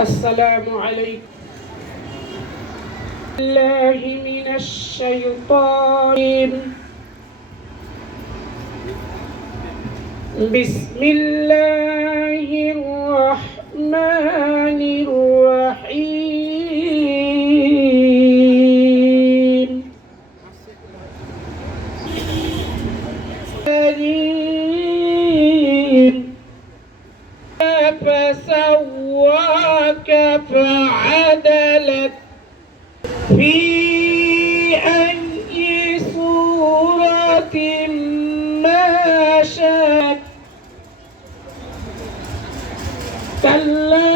السلام عليكم الله من الشيطان. بسم الله. فسواك فعدلك. في أي سورة ما شاك فالله